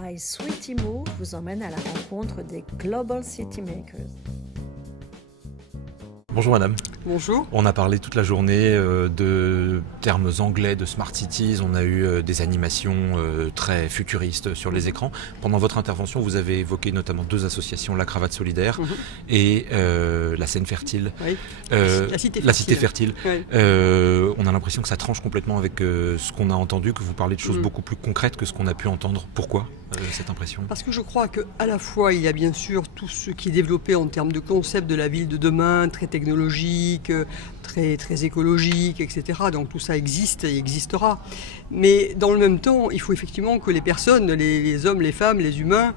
My Sweetie Move vous emmène à la rencontre des Global City Makers. Bonjour madame. Bonjour. On a parlé toute la journée de termes anglais, de Smart Cities, on a eu des animations très futuristes sur les écrans. Pendant votre intervention, vous avez évoqué notamment deux associations, la Cravate Solidaire et la Seine Fertile. Oui. La Cité Fertile. Oui. On a l'impression que ça tranche complètement avec ce qu'on a entendu, que vous parlez de choses beaucoup plus concrètes que ce qu'on a pu entendre. Pourquoi cette impression ? Parce que je crois qu'à la fois, il y a bien sûr tout ce qui est développé en termes de concept de la ville de demain, très technologique, très écologique, etc. Donc tout ça existe et existera. Mais dans le même temps, il faut effectivement que les personnes, les hommes, les femmes, les humains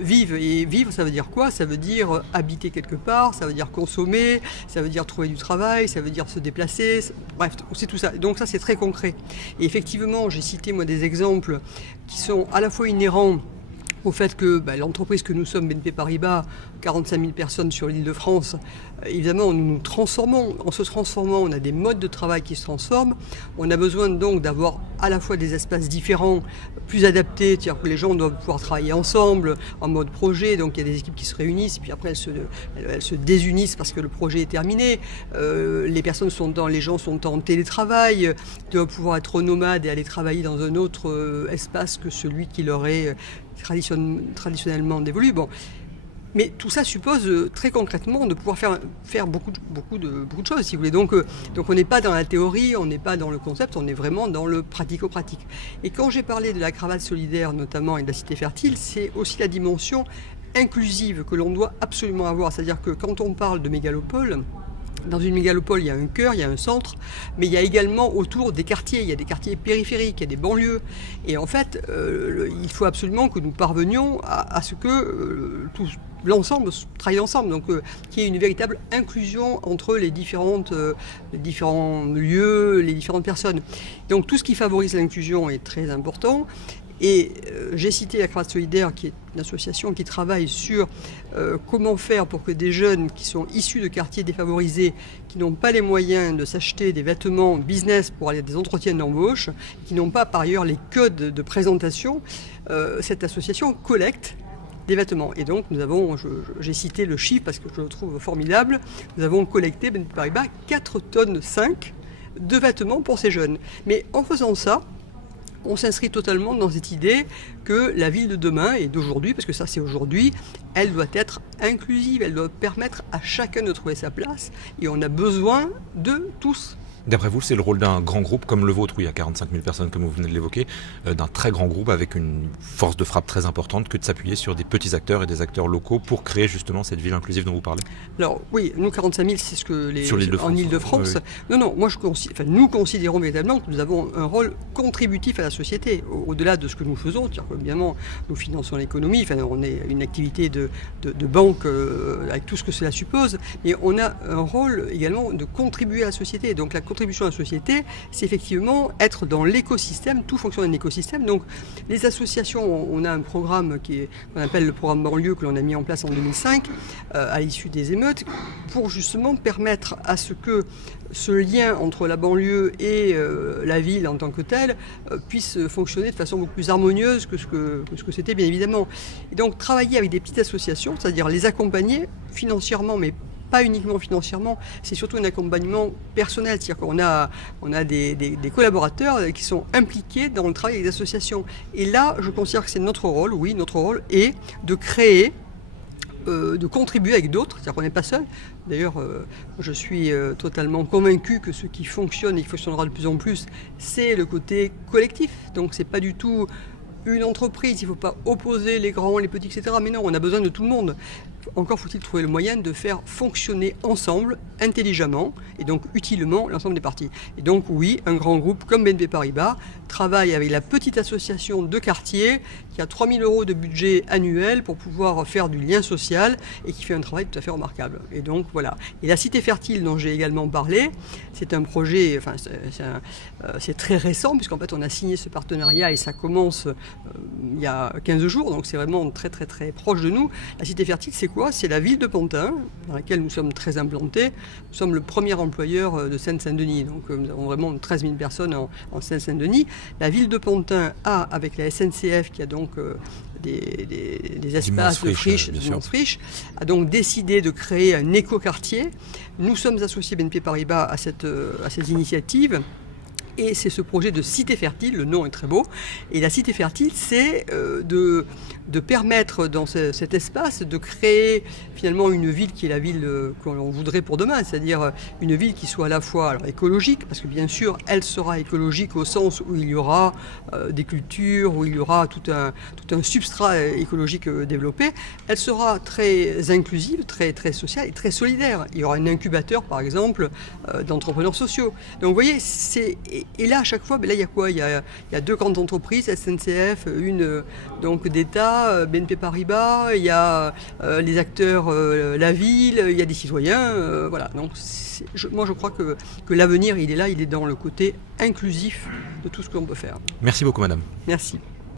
vivent. Et vivre, ça veut dire quoi ? Ça veut dire habiter quelque part, ça veut dire consommer, ça veut dire trouver du travail, ça veut dire se déplacer. Bref, c'est tout ça. Donc ça, c'est très concret. Et effectivement, j'ai cité moi des exemples qui sont à la fois inhérents au fait que l'entreprise que nous sommes, BNP Paribas, 45 000 personnes sur l'île de France, évidemment, nous nous transformons. En se transformant, on a des modes de travail qui se transforment. On a besoin donc d'avoir à la fois des espaces différents, plus adaptés, c'est-à-dire que les gens doivent pouvoir travailler ensemble, en mode projet. Donc il y a des équipes qui se réunissent, et puis après elles se désunissent parce que le projet est terminé. Les gens sont en télétravail, doivent pouvoir être nomades et aller travailler dans un autre espace que celui qui leur est traditionnellement dévolu. Bon. Mais tout ça suppose très concrètement de pouvoir faire beaucoup de choses, si vous voulez. Donc on n'est pas dans la théorie, on n'est pas dans le concept, on est vraiment dans le pratico-pratique. Et quand j'ai parlé de la Cravate Solidaire notamment et de la Cité Fertile, c'est aussi la dimension inclusive que l'on doit absolument avoir. C'est-à-dire que quand on parle de mégalopole, dans une mégalopole, il y a un cœur, il y a un centre, mais il y a également autour des quartiers. Il y a des quartiers périphériques, il y a des banlieues. Et en fait, il faut absolument que nous parvenions à ce que l'ensemble travaille ensemble, donc qu'il y ait une véritable inclusion entre les différents lieux, les différentes personnes. Donc tout ce qui favorise l'inclusion est très important. Et j'ai cité la Cravate Solidaire, qui est une association qui travaille sur comment faire pour que des jeunes qui sont issus de quartiers défavorisés, qui n'ont pas les moyens de s'acheter des vêtements business pour aller à des entretiens d'embauche, qui n'ont pas par ailleurs les codes de présentation, cette association collecte des vêtements. Et donc j'ai cité le chiffre parce que je le trouve formidable, nous avons collecté, BNP Paribas, 4,5 tonnes de vêtements pour ces jeunes. Mais en faisant ça, on s'inscrit totalement dans cette idée que la ville de demain et d'aujourd'hui, parce que ça c'est aujourd'hui, elle doit être inclusive, elle doit permettre à chacun de trouver sa place et on a besoin de tous. D'après vous, c'est le rôle d'un grand groupe comme le vôtre, où il y a 45 000 personnes comme vous venez de l'évoquer, d'un très grand groupe avec une force de frappe très importante, que de s'appuyer sur des petits acteurs et des acteurs locaux pour créer justement cette ville inclusive dont vous parlez ? Alors oui, nous 45 000, c'est ce que sur l'île de France, en Île-de-France. Oui. Non, nous considérons véritablement que nous avons un rôle contributif à la société, au-delà de ce que nous faisons. C'est-à-dire que, évidemment, nous finançons l'économie, on est une activité de banque avec tout ce que cela suppose, mais on a un rôle également de contribuer à la société. Donc la contribution à la société, c'est effectivement être dans l'écosystème, tout fonctionne dans l'écosystème. Donc les associations, on a un programme qu'on appelle le programme banlieue que l'on a mis en place en 2005 à l'issue des émeutes pour justement permettre à ce que ce lien entre la banlieue et la ville en tant que telle puisse fonctionner de façon beaucoup plus harmonieuse que ce que c'était bien évidemment. Et donc travailler avec des petites associations, c'est-à-dire les accompagner financièrement, mais pas uniquement financièrement, c'est surtout un accompagnement personnel. C'est-à-dire qu'on a des collaborateurs qui sont impliqués dans le travail avec des associations. Et là, je considère que c'est notre rôle, oui, notre rôle est de créer, de contribuer avec d'autres, c'est-à-dire qu'on n'est pas seul. D'ailleurs, je suis totalement convaincu que ce qui fonctionne et qui fonctionnera de plus en plus, c'est le côté collectif. Donc c'est pas du tout une entreprise, il ne faut pas opposer les grands, les petits, etc. Mais non, on a besoin de tout le monde. Encore faut-il trouver le moyen de faire fonctionner ensemble, intelligemment, et donc utilement l'ensemble des parties. Et donc oui, un grand groupe comme BNP Paribas travaille avec la petite association de quartier qui a 3 000 € de budget annuel pour pouvoir faire du lien social et qui fait un travail tout à fait remarquable. Et donc voilà. Et la Cité Fertile dont j'ai également parlé, c'est un projet, c'est très récent puisqu'en fait on a signé ce partenariat et ça commence il y a 15 jours, donc c'est vraiment très très très proche de nous. La Cité Fertile, c'est quoi? C'est la ville de Pantin, dans laquelle nous sommes très implantés. Nous sommes le premier employeur de Seine-Saint-Denis, donc nous avons vraiment 13 000 personnes en Seine-Saint-Denis. La ville de Pantin a, avec la SNCF, qui a donc des espaces de friches, d'immenses friches, a donc décidé de créer un écoquartier. Nous sommes associés BNP Paribas à cette initiative. Et c'est ce projet de cité fertile, le nom est très beau. Et la cité fertile, c'est de permettre dans cet espace de créer finalement une ville qui est la ville qu'on voudrait pour demain, c'est-à-dire une ville qui soit à la fois écologique, parce que bien sûr elle sera écologique au sens où il y aura des cultures, où il y aura tout un substrat écologique développé. Elle sera très inclusive, très sociale et très solidaire. Il y aura un incubateur par exemple d'entrepreneurs sociaux. Donc vous voyez, et là à chaque fois, là il y a quoi? Il y a deux grandes entreprises, SNCF, une donc d'État, BNP Paribas, il y a les acteurs, la ville, il y a des citoyens, voilà. Donc moi je crois que l'avenir il est là, il est dans le côté inclusif de tout ce que l'on peut faire. Merci beaucoup madame. Merci.